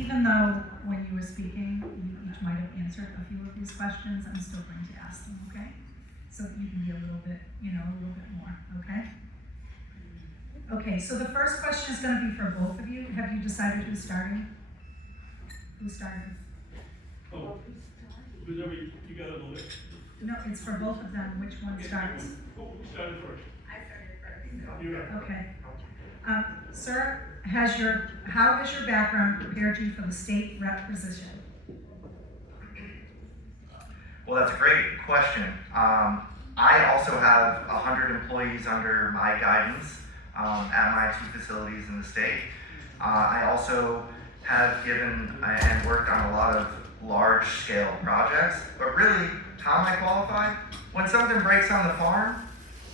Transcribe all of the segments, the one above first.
even though when you were speaking, you each might have answered a few of these questions, I'm still going to ask them, okay? So that you can be a little bit more, okay? Okay, so the first question is gonna be for both of you. Have you decided who's starting? Who's starting? Oh, whoever you got on the list. No, it's for both of them. Which one starts? Who started first? I started first. You're right. Okay. Sir, how has your background prepared you for the state rep position? Well, that's a great question. I also have 100 employees under my guidance at my 2 facilities in the state. I also have given and worked on a lot of large-scale projects, but really, how am I qualified? When something breaks on the farm,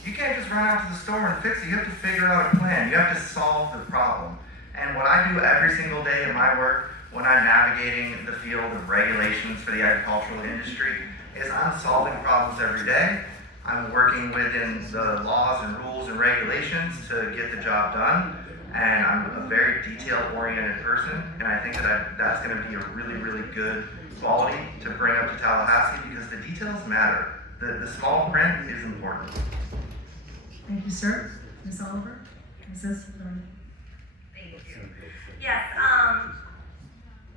you can't just run out to the store and fix it. You have to figure out a plan. You have to solve the problem. And what I do every single day in my work when I'm navigating the field of regulations for the agricultural industry is I'm solving problems every day. I'm working within the laws and rules and regulations to get the job done. And I'm a very detail-oriented person, and I think that that's going to be a really, really good quality to bring up to Tallahassee because the details matter. The small print is important. Thank you, sir. Ms. Oliver? Mrs. Thank you. Yes,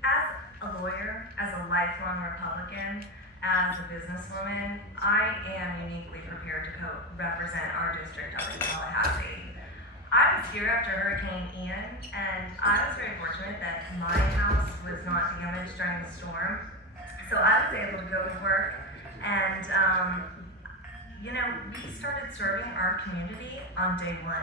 as a lawyer, as a lifelong Republican, as a businesswoman, I am uniquely prepared to represent our district up in Tallahassee. I was here after Hurricane Ian, and I was very fortunate that my house was not damaged during the storm. So I was able to go to work, and we started serving our community on day 1.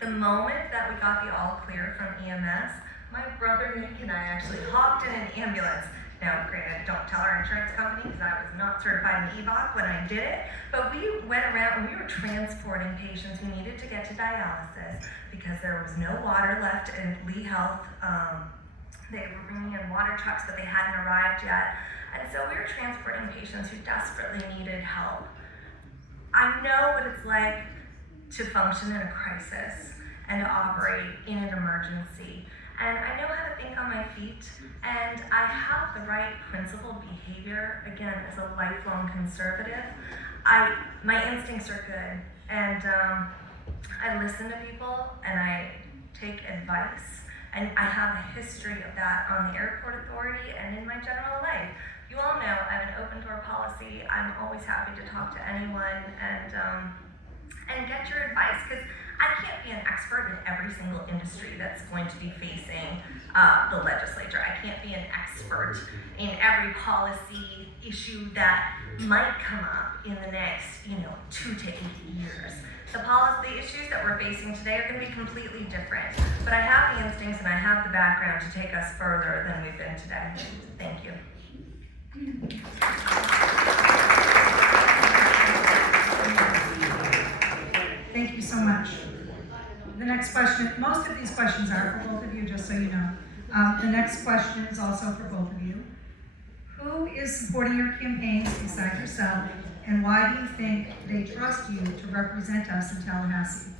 The moment that we got the all clear from EMS, my brother Nick and I actually hopped in an ambulance. Now, granted, don't tell our insurance company because I was not certified in EBOC when I did it, but we went around and we were transporting patients who needed to get to dialysis because there was no water left in Lee Health. They were bringing in water trucks, but they hadn't arrived yet. And so we were transporting patients who desperately needed help. I know what it's like to function in a crisis and to operate in an emergency. And I know how to think on my feet, and I have the right principled behavior. Again, as a lifelong conservative, my instincts are good, and I listen to people, and I take advice, and I have a history of that on the airport authority and in my general life. You all know I have an open door policy. I'm always happy to talk to anyone and get your advice, because I can't be an expert in every single industry that's going to be facing the legislature. I can't be an expert in every policy issue that might come up in the next, 2 to 8 years. The policy issues that we're facing today are going to be completely different, but I have the instincts and I have the background to take us further than we've been today. Thank you. Thank you so much. The next question, most of these questions are for both of you, just so you know. The next question is also for both of you. Who is supporting your campaigns besides yourself, and why do you think they trust you to represent us in Tallahassee?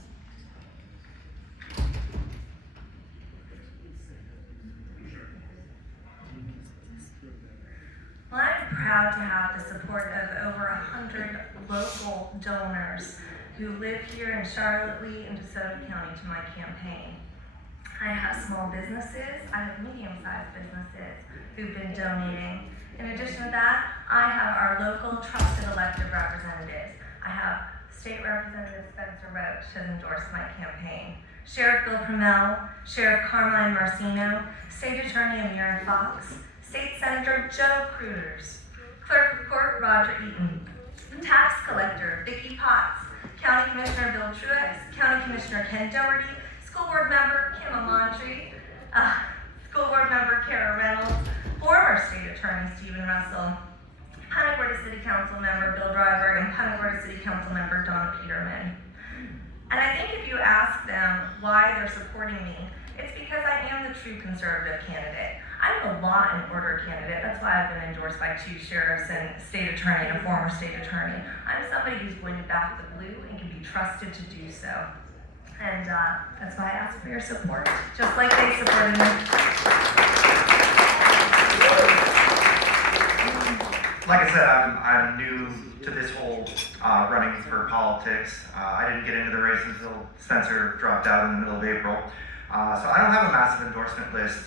Well, I'm proud to have the support of over 100 local donors who live here in Charlotte, Lee, and DeSoto County to my campaign. I have small businesses, I have medium-sized businesses who've been donating. In addition to that, I have our local trusted elected representatives. I have State Representative Spencer Roach has endorsed my campaign. Sheriff Bill Promell, Sheriff Carmine Marcino, State Attorney Amira Fox, State Senator Joe Cruters, Clerk of Court Roger Eaton, Tax Collector Vicki Potts, County Commissioner Bill Truex, County Commissioner Ken Doherty, School Board Member Kim Amantri, School Board Member Kara Reynolds, former State Attorney Stephen Russell, Punta Gorda City Council Member Bill Driver, and Punta Gorda City Council Member Donna Peterman. And I think if you ask them why they're supporting me, it's because I am the true conservative candidate. I'm a law and order candidate. That's why I've been endorsed by 2 sheriffs and state attorney and a former state attorney. I'm somebody who's going to back the blue and can be trusted to do so. And that's why I ask for your support, just like they supported me. Like I said, I'm new to this whole running for politics. I didn't get into the race until Spencer dropped out in the middle of April. So I don't have a massive endorsement list.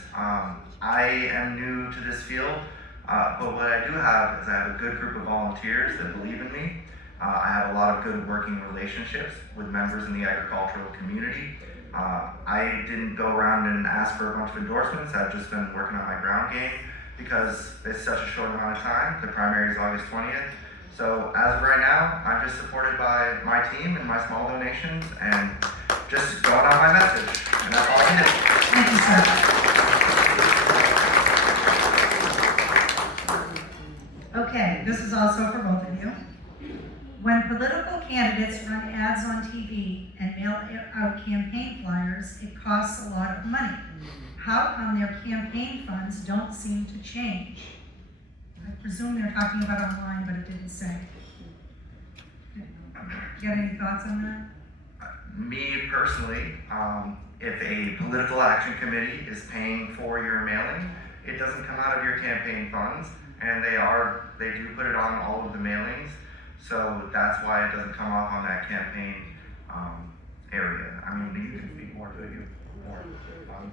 I am new to this field, but what I do have is I have a good group of volunteers that believe in me. I have a lot of good working relationships with members in the agricultural community. I didn't go around and ask for a bunch of endorsements. I've just been working on my ground game because it's such a short amount of time. The primary is August 20th. So as of right now, I'm just supported by my team and my small donations and just going on my message. And that's all I can do. Thank you, sir. Okay, this is also for both of you. When political candidates run ads on TV and mail out campaign flyers, it costs a lot of money. How come their campaign funds don't seem to change? I presume they're talking about online, but it didn't say. You got any thoughts on that? Me personally, if a political action committee is paying for your mailing, it doesn't come out of your campaign funds, and they do put it on all of the mailings, so that's why it doesn't come off on that campaign area. I mean, you can speak more to it. I'm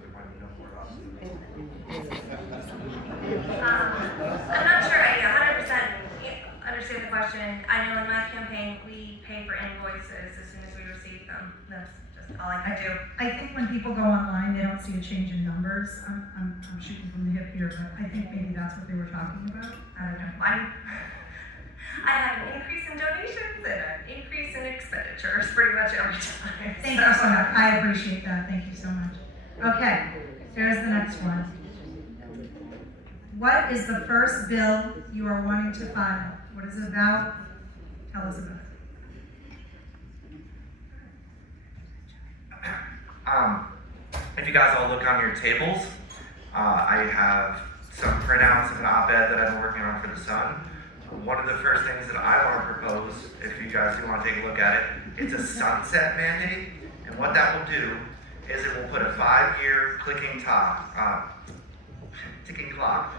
not sure I 100% understand the question. I know in my campaign, we pay for invoices as soon as we receive them. That's just all I can do. I think when people go online, they don't see a change in numbers. I'm shooting from the hip here, but I think maybe that's what they were talking about. I don't know. I have an increase in donations and an increase in expenditures pretty much every time. Thank you so much. I appreciate that. Thank you so much. Okay, here's the next one. What is the first bill you are wanting to file? What is it about? Tell us about it. If you guys all look on your tables, I have some printouts of an op-ed that I've been working on for the Sun. One of the first things that I want to propose, if you guys do want to take a look at it, it's a sunset mandate. And what that will do is it will put a 5-year ticking clock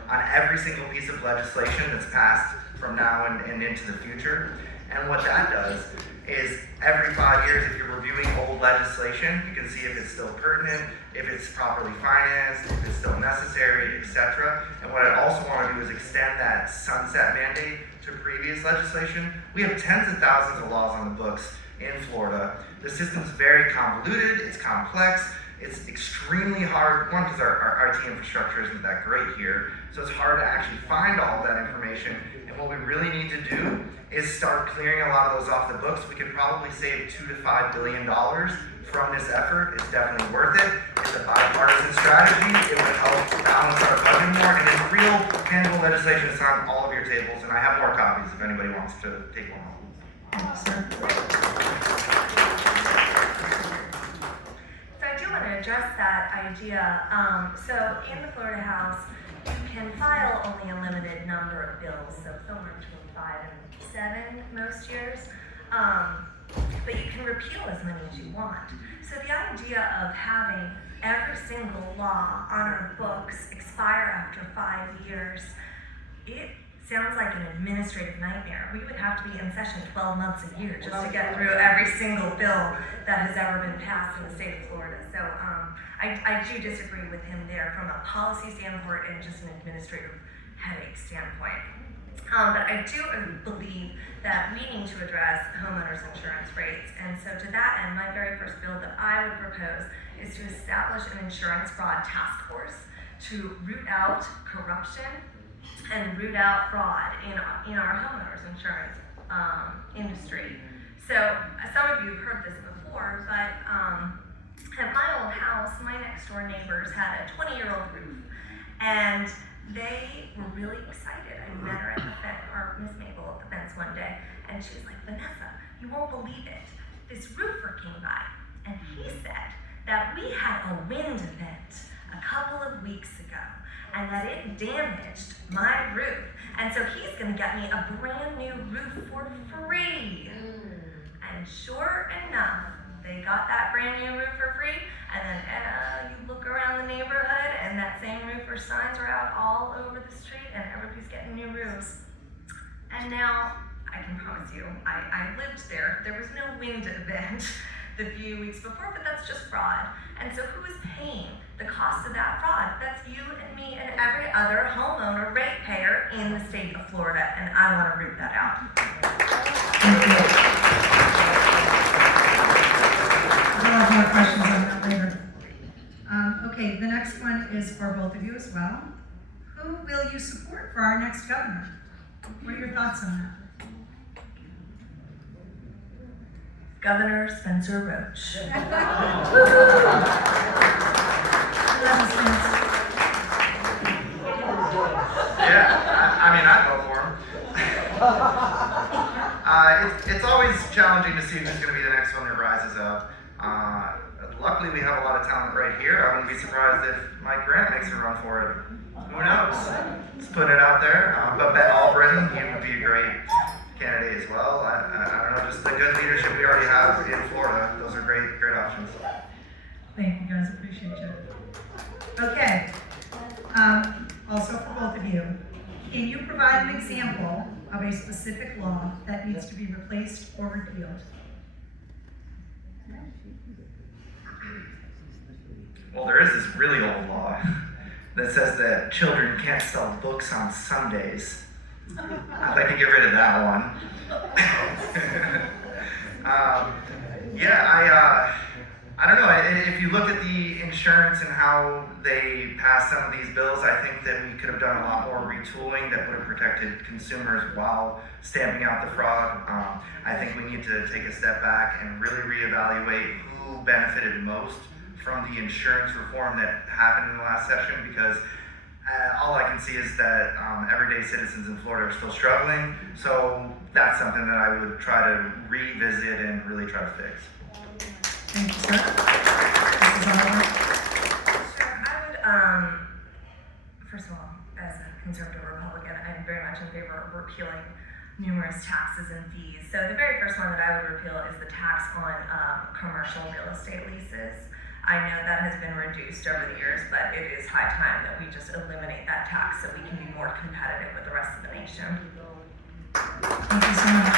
on every single piece of legislation that's passed from now and into the future. And what that does is every 5 years, if you're reviewing old legislation, you can see if it's still pertinent, if it's properly financed, if it's still necessary, etc. And what I also want to do is extend that sunset mandate to previous legislation. We have tens of thousands of laws on the books in Florida. The system's very convoluted, it's complex, it's extremely hard, one, because our IT infrastructure isn't that great here, so it's hard to actually find all of that information. And what we really need to do is start clearing a lot of those off the books. We could probably save $2 to $5 billion from this effort. It's definitely worth it. It's a bipartisan strategy. It would help balance our budget more, and it's real tangible legislation. It's on all of your tables, and I have more copies if anybody wants to take one home. Thank you, sir. So I do want to address that idea. So in the Florida House, you can file only a limited number of bills, so somewhere between 5 and 7 most years. But you can repeal as many as you want. So the idea of having every single law on our books expire after 5 years, it sounds like an administrative nightmare. We would have to be in session 12 months a year just to get through every single bill that has ever been passed in the state of Florida. So I do disagree with him there from a policy standpoint and just an administrative headache standpoint. But I do believe that we need to address homeowners insurance rates. And so to that end, my very first bill that I would propose is to establish an insurance fraud task force to root out corruption and root out fraud in our homeowners insurance industry. So some of you have heard this before, but at my old house, my next door neighbors had a 20-year-old roof, and they were really excited. I met her at the fence, or Miss Mabel at the fence one day, and she was like, Vanessa, you won't believe it. This roofer came by, and he said that we had a wind event a couple of weeks ago, and that it damaged my roof. And so he's gonna get me a brand new roof for free. And sure enough, they got that brand new roof for free, and then you look around the neighborhood and that same roofer where signs are out all over the street and everybody's getting new roofs. And now, I can promise you, I lived there. There was no wind event the few weeks before, but that's just fraud. And so who is paying the cost of that fraud? That's you and me and every other homeowner ratepayer in the state of Florida, and I want to root that out. Thank you. We'll have more questions on that later. Okay, the next one is for both of you as well. Who will you support for our next governor? What are your thoughts on that? Governor Spencer Roach. Yeah, I mean, I'd vote for him. It's always challenging to see who's going to be the next one that rises up. Luckily, we have a lot of talent right here. I wouldn't be surprised if Mike Grant makes a run for it. Who knows? Let's put it out there. But Ben Albritton, he would be a great candidate as well. I don't know, just the good leadership we already have in Florida. Those are great options. Thank you guys, appreciate you. Okay, also for both of you, can you provide an example of a specific law that needs to be replaced or repealed? Well, there is this really old law that says that children can't sell books on Sundays. I'd like to get rid of that one. I don't know. If you look at the insurance and how they pass some of these bills, I think that we could have done a lot more retooling that would have protected consumers while stamping out the fraud. I think we need to take a step back and really reevaluate who benefited most from the insurance reform that happened in the last session, because all I can see is that everyday citizens in Florida are still struggling. So that's something that I would try to revisit and really try to fix. Thank you, sir. Mrs. Oliver? Sure, I would, first of all, as a conservative Republican, I'm very much in favor of repealing numerous taxes and fees. So the very first one that I would repeal is the tax on commercial real estate leases. I know that has been reduced over the years, but it is high time that we just eliminate that tax so we can be more competitive with the rest of the nation. Thank you so much.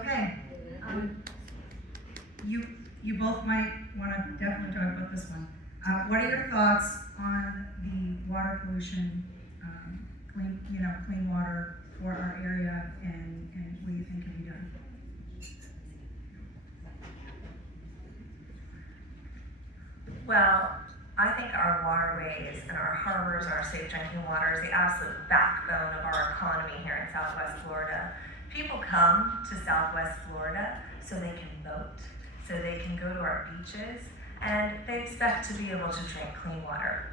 Okay. You both might want to definitely talk about this one. What are your thoughts on the water pollution, clean water for our area, and what do you think can be done? Well, I think our waterways and our harbors and our safe drinking water is the absolute backbone of our economy here in Southwest Florida. People come to Southwest Florida so they can boat, so they can go to our beaches, and they expect to be able to drink clean water.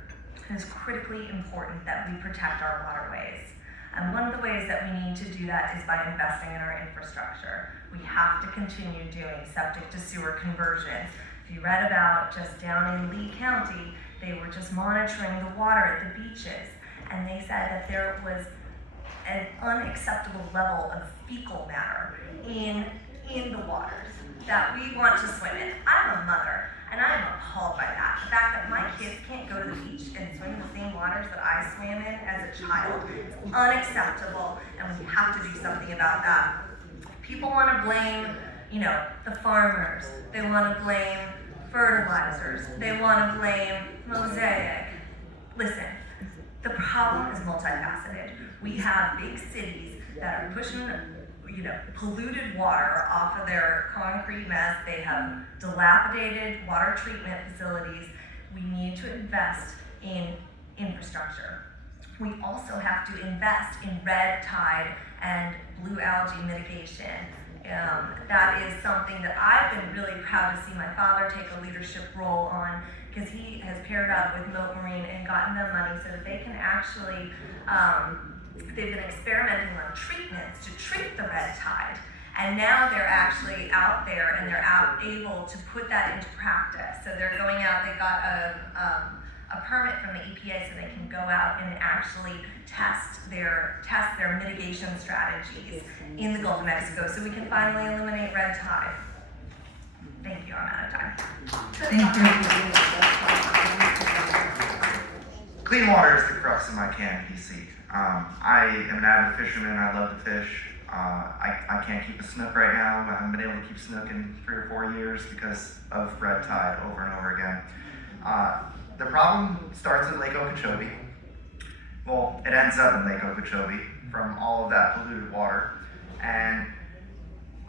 It is critically important that we protect our waterways. And one of the ways that we need to do that is by investing in our infrastructure. We have to continue doing septic to sewer conversions. If you read about just down in Lee County, they were just monitoring the water at the beaches, and they said that there was an unacceptable level of fecal matter in the waters that we want to swim in. I'm a mother, and I'm appalled by that. The fact that my kids can't go to the beach and swim in the same waters that I swam in as a child is unacceptable, and we have to do something about that. People want to blame, the farmers. They want to blame fertilizers. They want to blame Mosaic. Listen, the problem is multifaceted. We have big cities that are pushing, polluted water off of their concrete mess. They have dilapidated water treatment facilities. We need to invest in infrastructure. We also have to invest in red tide and blue algae mitigation. That is something that I've been really proud to see my father take a leadership role on, because he has paired up with Moat Marine and gotten them money so that they can actually, they've been experimenting on treatments to treat the red tide. And now they're actually out there and they're able to put that into practice. So they're going out, they got a permit from the EPA so they can go out and actually test their mitigation strategies in the Gulf of Mexico so we can finally eliminate red tide. Thank you, I'm out of time. Thank you. Clean water is the crux of my candidacy. I am an avid fisherman. I love to fish. I can't keep a snook right now. I haven't been able to keep snook in 3 or 4 years because of red tide over and over again. The problem starts at Lake Okeechobee. Well, it ends up in Lake Okeechobee from all of that polluted water. And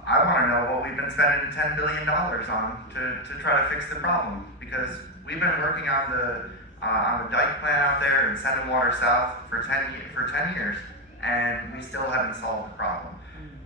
I want to know what we've been spending $10 billion on to try to fix the problem, because we've been working on the dike plan out there and sending water south for 10 years, and we still haven't solved the problem.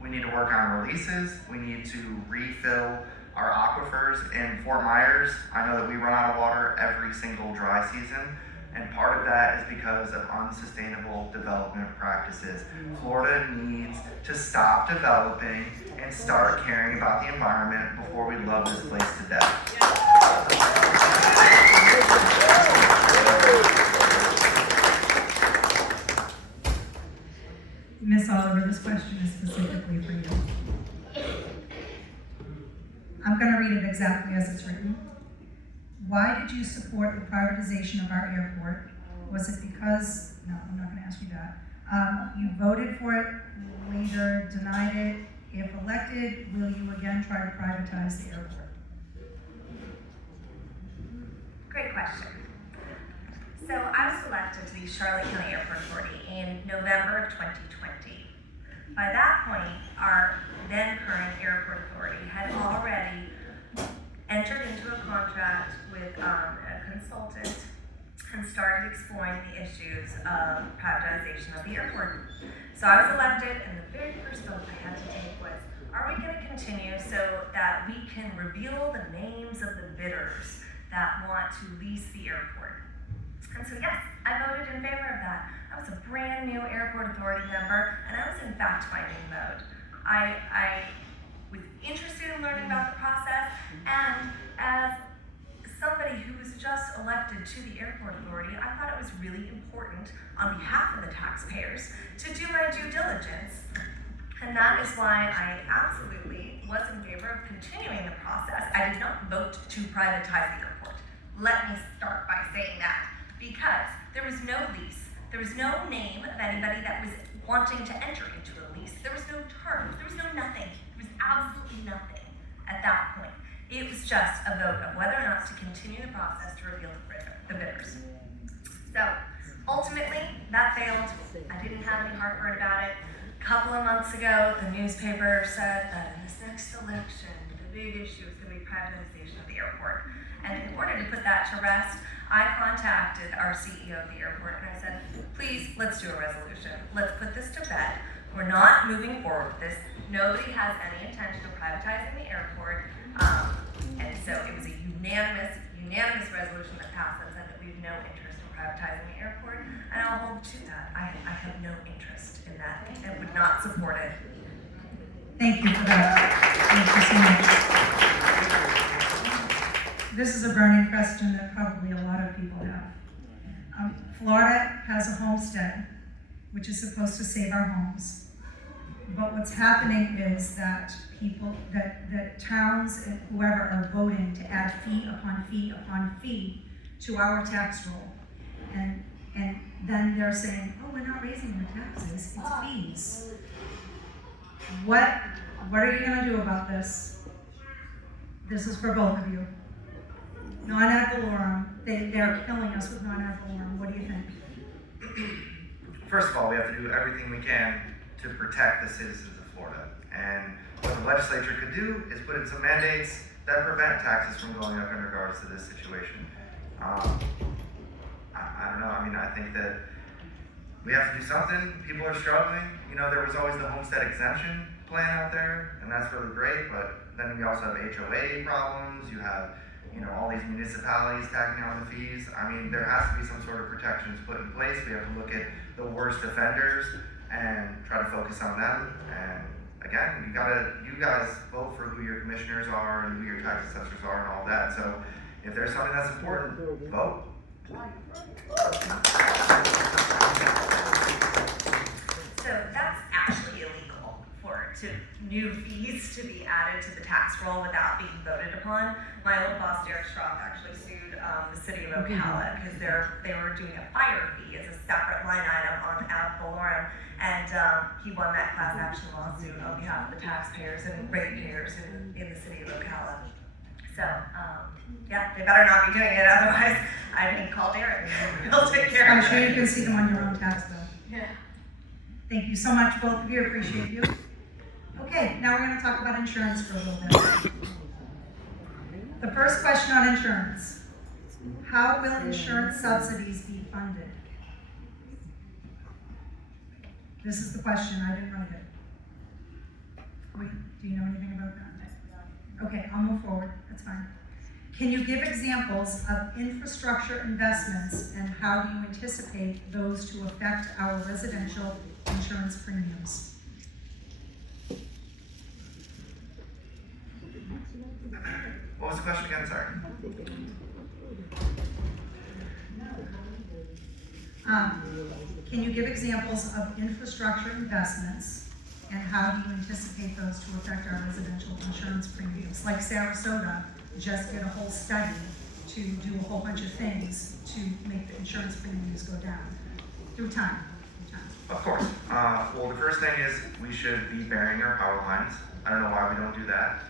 We need to work on releases. We need to refill our aquifers in Fort Myers. I know that we run out of water every single dry season, and part of that is because of unsustainable development practices. Florida needs to stop developing and start caring about the environment before we love this place to death. Miss Oliver, this question is specifically for you. I'm going to read it exactly as it's written. Why did you support the privatization of our airport? Was it because, no, I'm not going to ask you that. You voted for it, later denied it. If elected, will you again try to privatize the airport? Great question. So I was elected to the Charlotte County Airport Authority in November of 2020. By that point, our then current airport authority had already entered into a contract with a consultant and started exploring the issues of privatization of the airport. So I was elected, and the very first vote I had to take was, are we going to continue so that we can reveal the names of the bidders that want to lease the airport? And so yes, I voted in favor of that. I was a brand new airport authority member, and I was in fact-finding mode. I was interested in learning about the process, and as somebody who was just elected to the airport authority, I thought it was really important on behalf of the taxpayers to do my due diligence. And that is why I absolutely was in favor of continuing the process. I did not vote to privatize the airport. Let me start by saying that, because there was no lease. There was no name of anybody that was wanting to enter into a lease. There was no terms. There was no nothing. There was absolutely nothing at that point. It was just a vote of whether or not to continue the process to reveal the bidders. So ultimately, that failed. I didn't have any heartburn about it. A couple of months ago, the newspaper said that in this next election, the big issue is going to be privatization of the airport. And in order to put that to rest, I contacted our CEO of the airport and I said, please, let's do a resolution. Let's put this to bed. We're not moving forward with this. Nobody has any intention of privatizing the airport. And so it was a unanimous resolution that passed that said that we have no interest in privatizing the airport. And I'll hold to that. I have no interest in that and would not support it. Thank you for that. Thank you so much. This is a burning question that probably a lot of people have. Florida has a homestead, which is supposed to save our homes. But what's happening is that that towns and whoever are voting to add fee upon fee upon fee to our tax roll. And then they're saying, oh, we're not raising your taxes, it's fees. What are you gonna do about this? This is for both of you. Non-ad valorem, they're killing us with non-ad valorem. What do you think? First of all, we have to do everything we can to protect the citizens of Florida. And what the legislature could do is put in some mandates that prevent taxes from going up in regards to this situation. I don't know. I mean, I think that we have to do something. People are struggling. You know, there was always the homestead exemption plan out there, and that's really great, but then we also have HOA problems. You have, you know, all these municipalities tacking on the fees. I mean, there has to be some sort of protections put in place. We have to look at the worst offenders and try to focus on them. And again, you guys vote for who your commissioners are and who your tax assessors are and all that. So if there's something that's important, vote. So that's actually illegal to new fees to be added to the tax roll without being voted upon. My old boss, Derek Schrock, actually sued the city of Ocala because they were doing a fire fee as a separate line item on ad valorem, and he won that class action lawsuit on behalf of the taxpayers and ratepayers in the city of Ocala. So, yeah, they better not be doing it, otherwise I can call Derek. He'll take care I'm of sure you it. can see them on your own tax bill. Yeah. Thank you so much, both of you, appreciate you. Okay, now we're gonna talk about insurance for a little bit. The first question on insurance. How will insurance subsidies be funded? This is the question, I didn't write it. Wait, do you know anything about that? Okay, I'll move forward, that's fine. Can you give examples of infrastructure investments and how do you anticipate those to affect our residential insurance premiums? What was the question again? Sorry. Can you give examples of infrastructure investments and how do you anticipate those to affect our residential insurance premiums? Like Sarasota just did a whole study to do a whole bunch of things to make the insurance premiums go down through time. Of course. Well, the first thing is we should be burying our power lines. I don't know why we don't do that.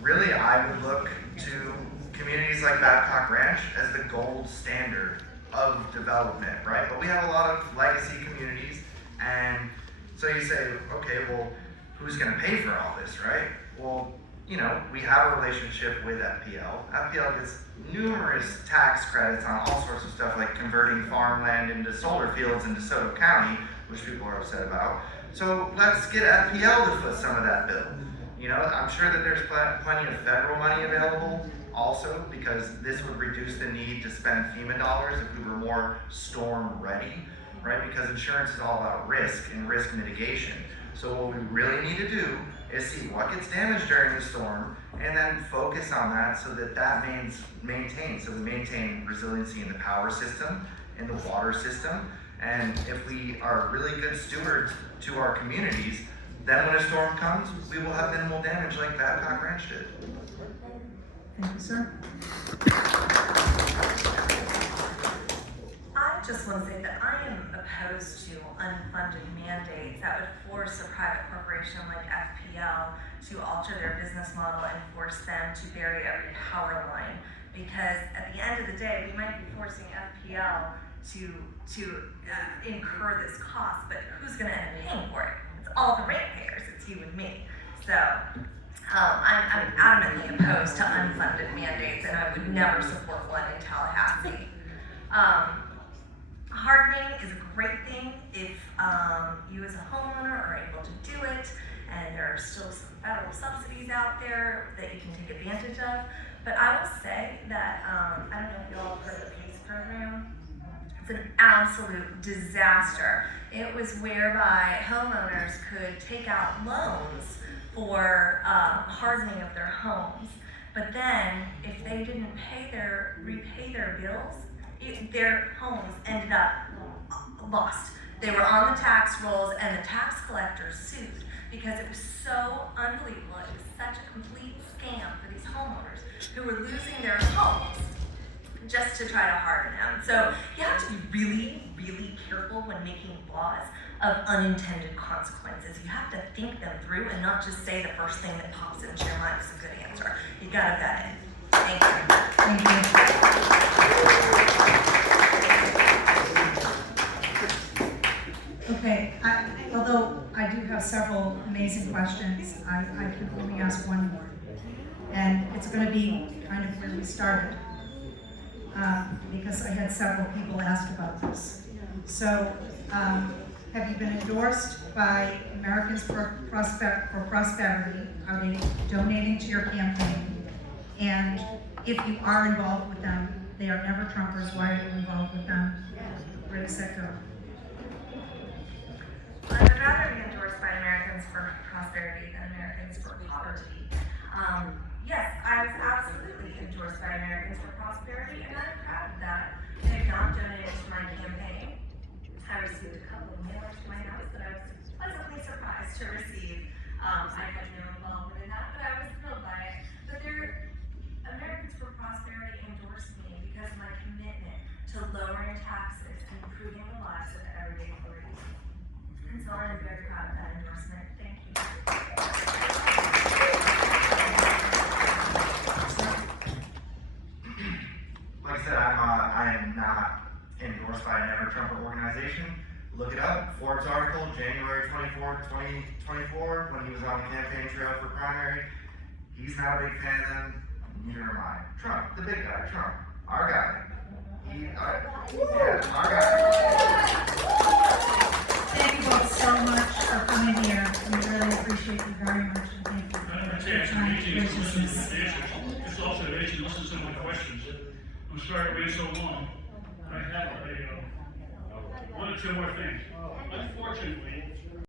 Really, I would look to communities like Babcock Ranch as the gold standard of development, right? But we have a lot of legacy communities, and so you say, okay, well, who's going to pay for all this, right? Well, you know, we have a relationship with FPL. FPL gets numerous tax credits on all sorts of stuff, like converting farmland into solar fields in DeSoto County, which people are upset about. So let's get FPL to foot some of that bill. You know, I'm sure that there's plenty of federal money available also, because this would reduce the need to spend FEMA dollars if we were more storm ready, right? Because insurance is all about risk and risk mitigation. So what we really need to do is see what gets damaged during the storm and then focus on that so that that maintains. So we maintain resiliency in the power system, in the water system, and if we are really good stewards to our communities, then when a storm comes, we will have minimal damage like Babcock Ranch did. Thank you, sir. I just want to say that I am opposed to unfunded mandates that would force a private corporation like FPL to alter their business model and force them to bury every power line. Because at the end of the day, we might be forcing FPL to incur this cost, but who's going to end up paying for it? It's all the ratepayers. It's you and me. So I'm adamantly opposed to unfunded mandates, and I would never support one in Tallahassee. Hardening is a great thing if you as a homeowner are able to do it, and there are still some federal subsidies out there that you can take advantage of. But I will say that, I don't know if you all have heard of the PACE program. It's an absolute disaster. It was whereby homeowners could take out loans for hardening of their homes. But then, if they didn't repay their bills, their homes ended up lost. They were on the tax rolls, and the tax collectors sued because it was so unbelievable. It was such a complete scam for these homeowners who were losing their homes just to try to harden them. So you have to be really, really careful when making laws of unintended consequences. You have to think them through and not just say the first thing that pops into your mind is a good answer. You gotta vet it. Thank you. Thank you. Okay, although I do have several amazing questions, I can only ask one more. And it's going to be kind of where we started, because I had several people ask about this. So, have you been endorsed by Americans for Prosperity? Are they donating to your campaign? And if you are involved with them, they are never Trumpers. Why are you involved with them? Where does that go? I would rather be endorsed by Americans for Prosperity than Americans for Poverty. Yes, I was absolutely endorsed by Americans for Prosperity, and I'm proud of that. They have not donated to my campaign. I received a couple of mailers to my house that I was pleasantly surprised to receive. organization. Look it up, Forbes article, January 24th, 2024, when he was on the campaign trail for primary. He's not a big fan of them, neither am I. Trump, the big guy, Trump, our guy. Our guy. Thank you both so much for coming here. We really appreciate you very much, and thank you for your time and graciousness. It's also amazing, listen to some of the questions. I'm sorry it ran so long. I have one or two more things. Unfortunately,